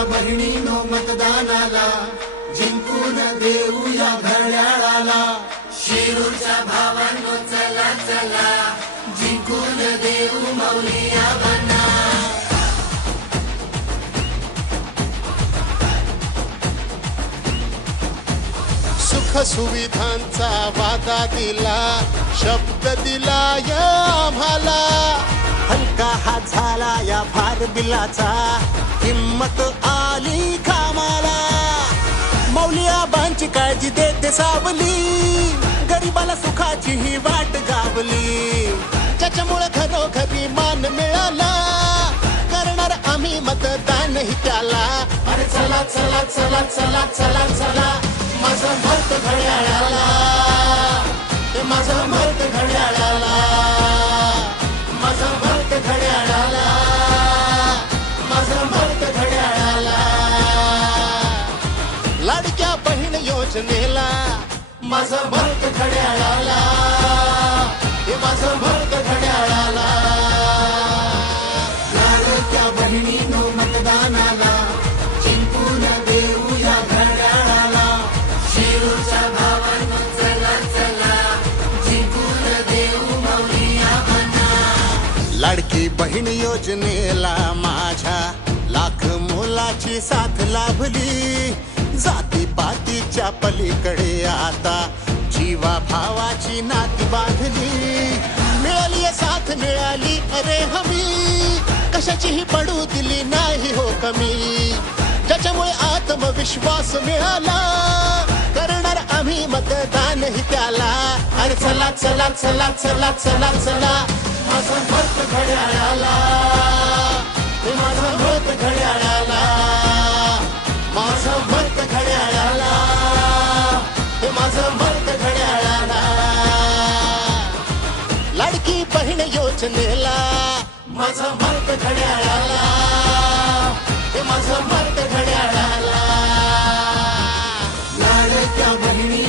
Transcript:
मतदानाला जिंकून देऊया घड्याळाला शिरूच्या भावांनो चला चला. जिंकून देऊ मौलिया बना. सुख सुविधांचा वादा दिला शब्द दिला या आम्हाला. हलका हा झाला या फार बिलाचा. सावली. गरीबाला सुखाची ही वाट गावली. त्याच्यामुळे खरोखरी मान मिळाला. करणार आम्ही मतदानही त्याला अरे चला चला चला चला चला चला. माझं मत घड्याळाला. रचनेला माझा भक्त घड्याळाला. हे माझा भक्त घड्याळाला. लाडक्या बहिणीनो मतदानाला जिंकून देऊया घड्याळाला. शिरूच्या भावांनो चला चला. जिंकून देऊ मौलिया बना लाडकी बहीण योजनेला माझ्या लाख मोलाची साथ लाभली. आता जीवा भावाची नाती बांधली. मिळाली साथ मिळाली अरे हमी. कशाचीही पडू दिली नाही हो कमी. ज्याच्यामुळे आत्मविश्वास मिळाला करणार आम्ही मतदानही त्याला. अरे चला चला चला चला चला चला. माझं मत घड्याळाला. लाडकी बहीण योजनेला. माझा मत घड्याळाला. हे माझा मत घड्याळाला. लाडक्या बहिणी